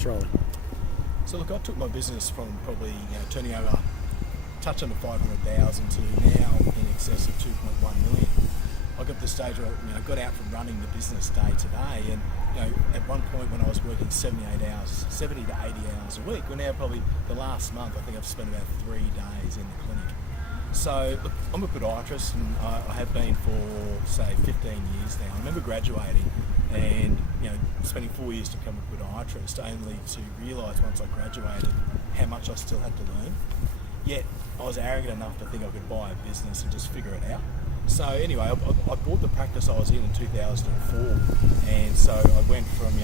trolley? So look, I took my business from probably turning over touch under 500,000 to now in excess of 2.1 million. I got to the stage where I got out from running the business day to day, and at one point when I was working 70 to 80 hours a week, we're now probably the last month I think I've spent about 3 days in the clinic. So look, I'm a podiatrist, and I have been for say 15 years now. I remember graduating and spending 4 years to become a podiatrist, only to realise once I graduated how much I still had to learn. Yet I was arrogant enough to think I could buy a business and just figure it out. So anyway, I bought the practice I was in 2004, and so I went from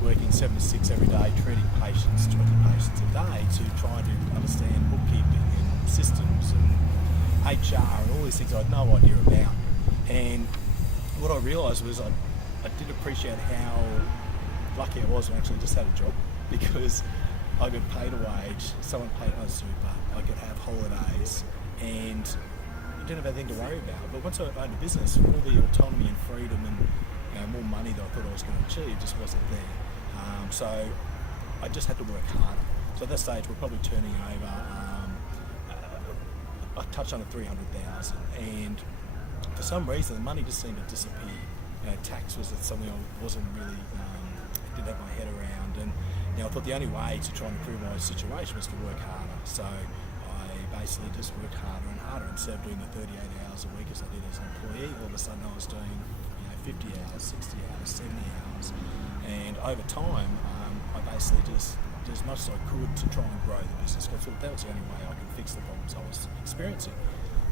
working 7 to 6 every day, treating patients, 20 patients a day, to trying to understand bookkeeping and systems and HR and all these things I had no idea about. And what I realised was I did appreciate how lucky I was when I actually just had a job, because I got paid a wage, someone paid my super, I could have holidays, and you didn't have anything to worry about. But once I owned a business, all the autonomy and freedom and more money that I thought I was going to achieve just wasn't there. So I just had to work harder. So at that stage, we're probably turning over a touch under 300,000, and for some reason the money just seemed to disappear. Tax was something I wasn't really didn't have my head around, and I thought the only way to try and improve my situation was to work harder. So I basically just worked harder and harder. Instead of doing the 38 hours a week as I did as an employee, all of a sudden I was doing 50 hours, 60 hours, 70 hours, and over time I basically just did as much as I could to try and grow the business, because I thought that was the only way I could fix the problems I was experiencing.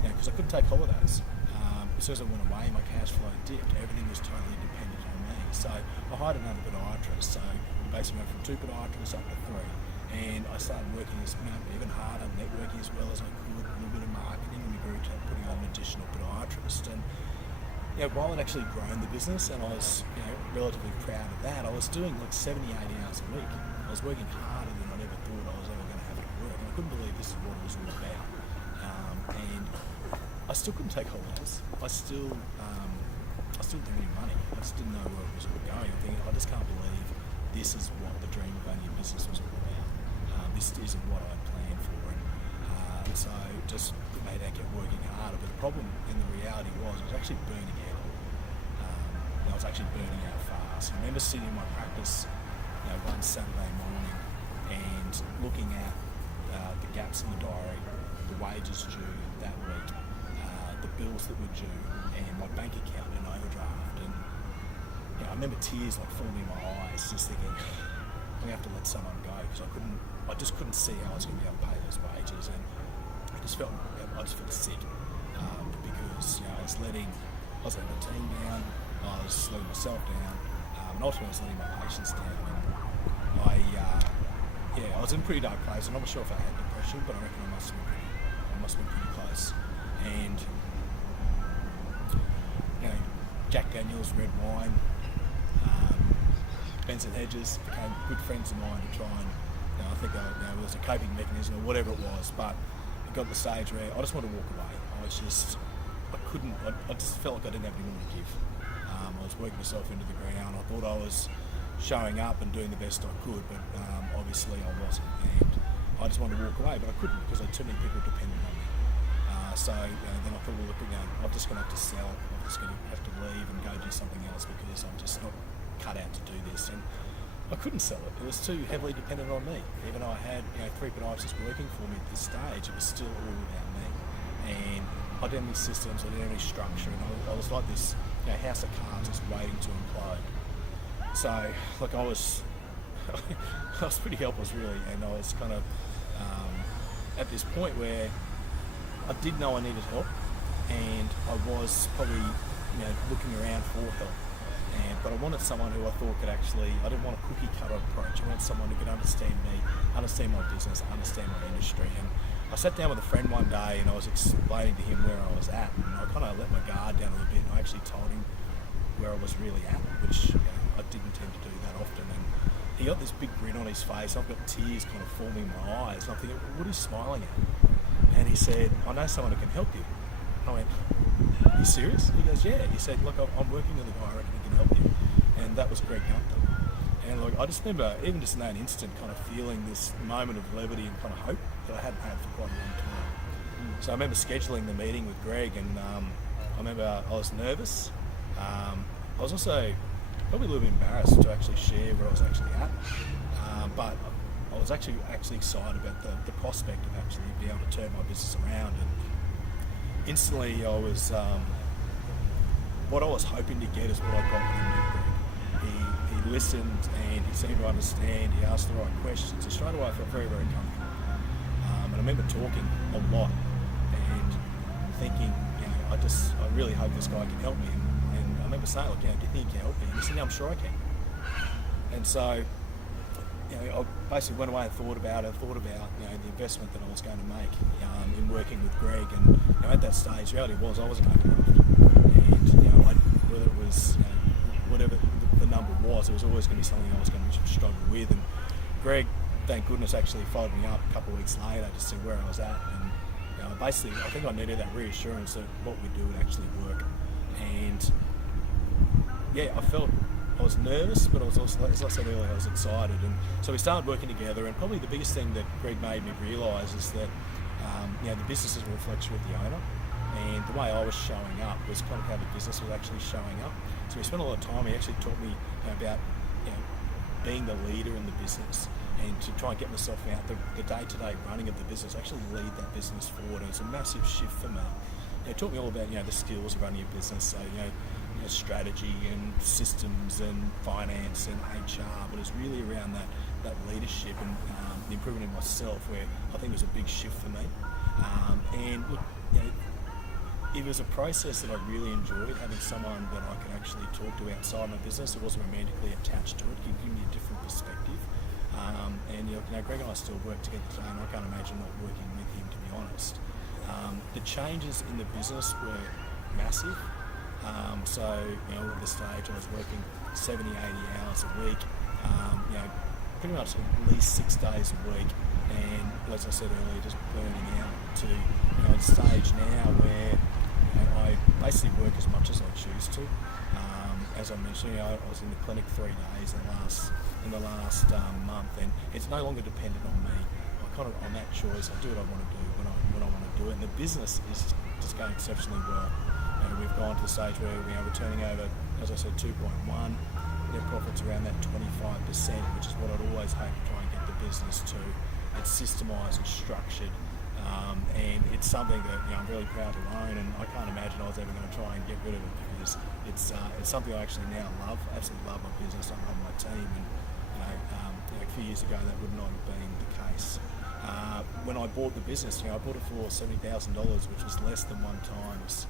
Because I couldn't take holidays. As soon as I went away, my cash flow dipped. Everything was totally dependent on me. So I hired another podiatrist. So we basically went from 2 podiatrists up to 3. And I started working even harder, networking as well as I could, a little bit of marketing, and we grew to putting on an additional podiatrist. And while I'd actually grown the business, and I was relatively proud of that, I was doing like 70, 80 hours a week. I was working harder than I ever thought I was ever going to have to work. And I couldn't believe this is what it was all about. And I still couldn't take holidays. I still didn't have any money. I just didn't know where it was all going. I just can't believe this is what the dream of owning a business was all about. This isn't what I planned for, and so just made that kept working harder. But the problem and the reality was I was actually burning out. I was actually burning out fast. I remember sitting in my practice one Saturday morning and looking at the gaps in the diary, the wages due that week, the bills that were due, and my bank account in overdraft. And I remember tears forming in my eyes, just thinking I'm gonna have to let someone go, because I just couldn't see how I was gonna be able to pay those wages. And I just felt sick, because I was letting the team down, I was letting myself down, and ultimately I was letting my patients down. And I was in a pretty dark place. I'm not sure if I had depression, but I reckon I must have been pretty close. And Jack Daniels, red wine, Benson Hedges became good friends of mine to try and, I think it was a coping mechanism or whatever it was, but it got to the stage where I just wanted to walk away. I just felt like I didn't have any more to give. I was working myself into the ground. I thought I was showing up and doing the best I could, but obviously I wasn't. And I just wanted to walk away, but I couldn't, because I had too many people dependent on me. So then I thought, well, look, I'm just going to have to sell. I'm just going to have to leave and go do something else, because I'm just not cut out to do this. And I couldn't sell it. It was too heavily dependent on me. Even though I had 3 podiatrists working for me at this stage, it was still all about me. And I didn't have any systems, I didn't have any structure, and I was like this house of cards just waiting to implode. So, I was pretty helpless, really, and I was kind of at this point where I did know I needed help, and I was probably looking around for help. But I wanted someone who I thought could actually, I didn't want a cookie cutter approach. I wanted someone who could understand me, understand my business, understand my industry. And I sat down with a friend one day and I was explaining to him where I was at, and I kind of let my guard down a little bit, and I actually told him where I was really at, which I didn't tend to do that often. And he got this big grin on his face. I've got tears kind of forming in my eyes, and I'm thinking, what are you smiling at? And he said, I know someone who can help you. And I went, are you serious? He goes, yeah. He said, look, I'm working with a guy, I reckon he can help you. And that was Greg Gunther. And look, I just remember, even just in that instant, kind of feeling this moment of levity and kind of hope that I hadn't had for quite a long time. So I remember scheduling the meeting with Greg, and I remember I was nervous. I was also probably a little bit embarrassed to actually share where I was actually at, but I was actually excited about the prospect of actually being able to turn my business around. And instantly, I was what I was hoping to get is what I got when I met Greg. He listened and he seemed to understand. He asked the right questions, and straight away I felt very, very comfortable. And I remember talking a lot and thinking, I really hope this guy can help me. And I remember saying, look, do you think you can help me? And he said, yeah, I'm sure I can. And so, I basically went away and thought about the investment that I was going to make in working with Greg. And at that stage, the reality was I wasn't overwhelmed. And whether it was whatever the number was, it was always going to be something I was going to struggle with. And Greg, thank goodness, actually followed me up a couple of weeks later to see where I was at. And basically, I think I needed that reassurance that what we do would actually work. And I was nervous, but I was also, as I said earlier, I was excited. And so we started working together, and probably the biggest thing that Greg made me realise is that the business is a reflection of the owner, and the way I was showing up was kind of how the business was actually showing up. So we spent a lot of time. He actually taught me about being the leader in the business, and to try and get myself out the day-to-day running of the business, actually lead that business forward. And it was a massive shift for me. It taught me all about the skills of running a business, so strategy and systems and finance and HR, but it's really around that leadership and the improvement in myself, where I think it was a big shift for me. And look, it was a process that I really enjoyed, having someone that I could actually talk to outside my business. It wasn't romantically attached to it. It could give me a different perspective. Greg and I still work together today, and I can't imagine not working with him, to be honest. The changes in the business were massive. At this stage I was working 70, 80 hours a week, pretty much at least 6 days a week, and as I said earlier, just burning out to a stage now where I basically work as much as I choose to. As I mentioned, I was in the clinic 3 days in the last month, and it's no longer dependent on me. I kind of on that choice. I do what I want to do when I want to do it, and the business is just going exceptionally well. We've gone to the stage where we are returning over, as I said, 2.1. Net profits around that 25%, which is what I'd always hope to try and get the business to. It's systemised and structured, and it's something that I'm really proud to own, and I can't imagine I was ever going to try and get rid of it, because it's something I actually now love. Absolutely love my business. I love my team, and a few years ago that would not have been the case. When I bought the business, I bought it for $70,000, which was less than 1 times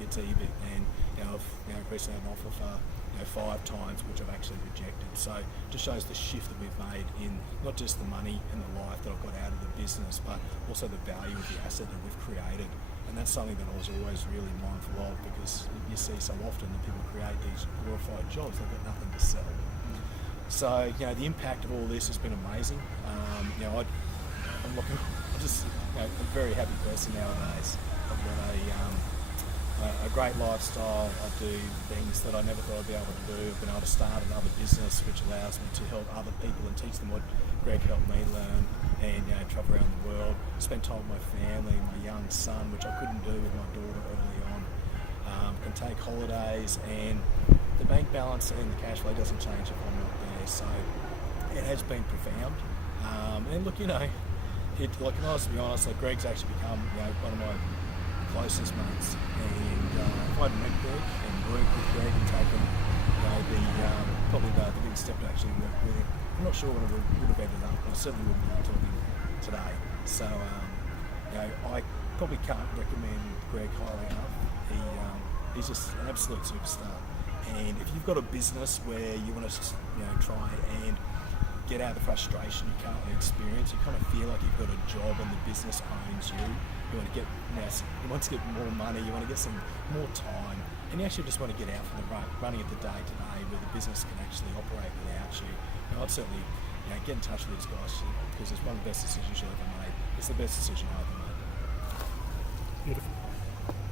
its EBIT, and I've recently had an offer for 5 times, which I've actually rejected. So it just shows the shift that we've made in not just the money and the life that I've got out of the business, but also the value of the asset that we've created. And that's something that I was always really mindful of, because you see so often that people create these glorified jobs, they've got nothing to sell. So the impact of all this has been amazing. I'm just a very happy person nowadays. I've got a great lifestyle. I do things that I never thought I'd be able to do. I've been able to start another business, which allows me to help other people and teach them what Greg helped me learn, and travel around the world, spend time with my family, my young son, which I couldn't do with my daughter early on. Can take holidays, and the bank balance and the cash flow doesn't change if I'm not there. So it has been profound. And look, can I to be honest, Greg's actually become one of my closest mates, and if I'd met Greg and worked with Greg and taken probably the biggest step to actually work with him, I'm not sure what it would have ended up, but I certainly wouldn't be talking today. So I probably can't recommend Greg highly enough. He's just an absolute superstar, and if you've got a business where you want to try and get out the frustration you currently experience, you kind of feel like you've got a job and the business owns you. You want to get more money, you want to get some more time, and you actually just want to get out from the running of the day-to-day where the business can actually operate without you. I'd certainly get in touch with these guys, because it's one of the best decisions you've ever made. It's the best decision I've ever made. Beautiful.